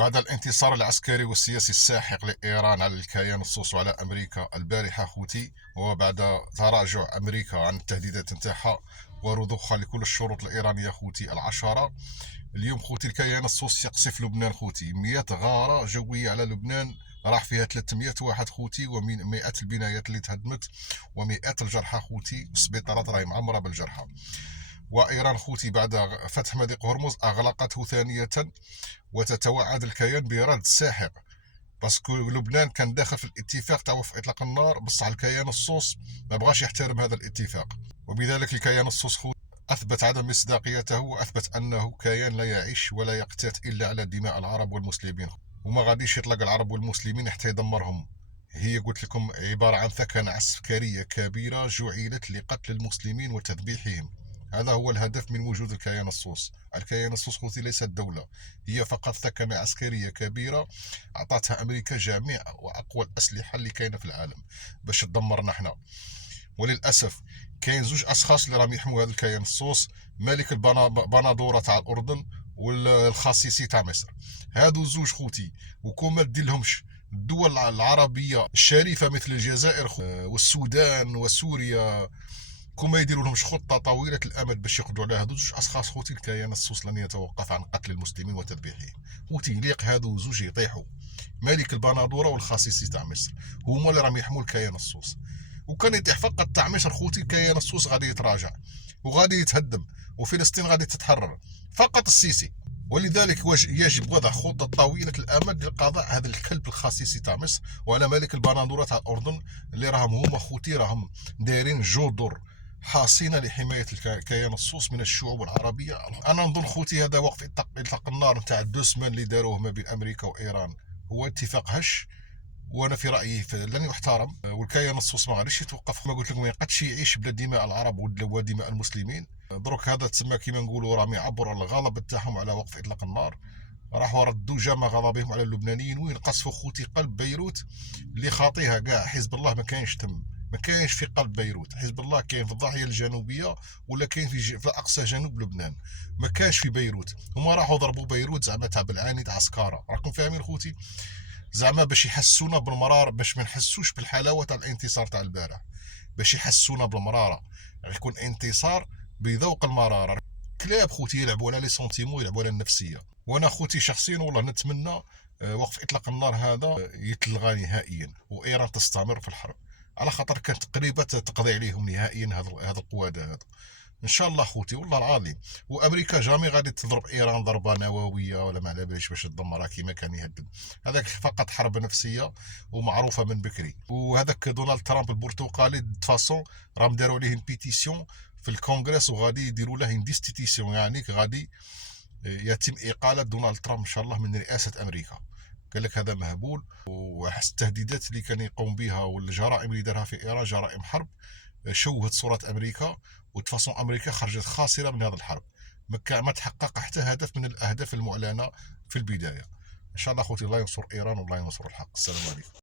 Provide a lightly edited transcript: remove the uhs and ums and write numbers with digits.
بعد الانتصار العسكري والسياسي الساحق لإيران على الكيان السوس وعلى أمريكا البارحة خوتي، وبعد تراجع أمريكا عن التهديدات نتاعها ورضوخها لكل الشروط الإيرانية خوتي العشرة، اليوم خوتي الكيان السوس يقصف لبنان خوتي 100 غارة جوية على لبنان، راح فيها 300 واحد خوتي ومئات البنايات اللي تهدمت ومئات الجرحى خوتي، والسبيطارات راهي معمرة بالجرحى. وإيران خوتي بعد فتح مضيق هرمز أغلقته ثانية، وتتوعد الكيان برد ساحق، باسكو لبنان كان داخل في الاتفاق تاع وقف اطلاق النار، بصح الكيان السوس ما بغاش يحترم هذا الاتفاق، وبذلك الكيان السوس اثبت عدم مصداقيته، واثبت انه كيان لا يعيش ولا يقتات الا على دماء العرب والمسلمين، وما غاديش يطلق العرب والمسلمين حتى يدمرهم. هي قلت لكم عبارة عن ثكنة عسكرية كبيرة جعلت لقتل المسلمين وتذبيحهم. هذا هو الهدف من وجود الكيان السوس. الكيان السوس خوتي ليست دولة، هي فقط ثكنة عسكرية كبيرة أعطتها أمريكا جميع وأقوى الأسلحة اللي كاينة في العالم باش تدمرنا احنا. وللأسف كاين زوج أشخاص اللي راهم يحموا هذا الكيان السوس، ملك البنادورة تاع الأردن والخاسيسي تاع مصر. هادو زوج خوتي وكون ما ديرلهمش الدول العربية الشريفة مثل الجزائر والسودان وسوريا، كما يديروا لهمش خطه طويله الامد باش يقضوا على هذو زوج اشخاص خوتي، الكيان السوس لن يتوقف عن قتل المسلمين وتذبيحهم. خوتي يليق هذو زوج يطيحوا، ملك البنادوره والخاسيسي تاع مصر هما اللي راهم يحموا الكيان السوس. وكان يطيح فقط تاع مصر خوتي، الكيان السوس غادي يتراجع وغادي يتهدم وفلسطين غادي تتحرر، فقط السيسي. ولذلك يجب وضع خطة طويلة الأمد للقضاء هذا الكلب الخاسيسي تاع مصر وعلى ملك البنادورة تاع الأردن اللي راهم هما خوتي راهم دايرين جدر حاصنة لحماية الكيان السوس من الشعوب العربية. أنا نظن خوتي هذا وقف إطلاق النار نتاع 2 سمان اللي داروه ما بين أمريكا وإيران هو اتفاق هش، وانا في رايي لن يحترم، والكيان السوس ما غاديش يتوقف. ما قلت لكم ما يقدش يعيش بلا دماء العرب ودماء المسلمين. دروك هذا تسمى كيما نقولوا راهم يعبروا على الغضب تاعهم على وقف اطلاق النار، راحوا ردوا جمع غضبهم على اللبنانيين وين قصفوا خوتي قلب بيروت اللي خاطيها كاع حزب الله ما كاينش تم، ما كاينش في قلب بيروت. حزب الله كاين في الضاحيه الجنوبيه ولا كاين في اقصى جنوب لبنان، ما كاينش في بيروت. هما راحوا ضربوا بيروت زعما تاع بالعاني تاع سكاره، راكم فاهمين خوتي؟ زعما باش يحسونا بالمرار، باش ما نحسوش بالحلاوه تاع الانتصار تاع البارح، باش يحسونا بالمراره، يكون انتصار بذوق المراره. كلاب خوتي يلعبوا على لي سونتيمون، يلعبوا على النفسيه. وانا خوتي شخصيا والله نتمنى وقف اطلاق النار هذا يتلغى نهائيا وايران تستمر في الحرب، على خاطر كانت قريبه تقضي عليهم نهائيا هذا القواده هذا. ان شاء الله خوتي والله العظيم. وامريكا جامي غادي تضرب ايران ضربه نوويه ولا ما على باليش باش تدمرها كيما كان يهدد. هذاك فقط حرب نفسيه ومعروفه من بكري. وهذاك دونالد ترامب البرتقالي فاسون راهم داروا عليه بيتيسيون في الكونغرس وغادي يديروا له ديستيتيسيون، يعني غادي يتم اقاله دونالد ترامب ان شاء الله من رئاسه امريكا. قال لك هذا مهبول، والتهديدات اللي كان يقوم بها والجرائم اللي دارها في ايران جرائم حرب شوهت صورة أمريكا، وتفاصيل أمريكا خرجت خاسرة من هذه الحرب، ما تحقق حتى هدف من الأهداف المعلنة في البداية. إن شاء الله أخوتي الله ينصر إيران والله ينصر الحق. السلام عليكم.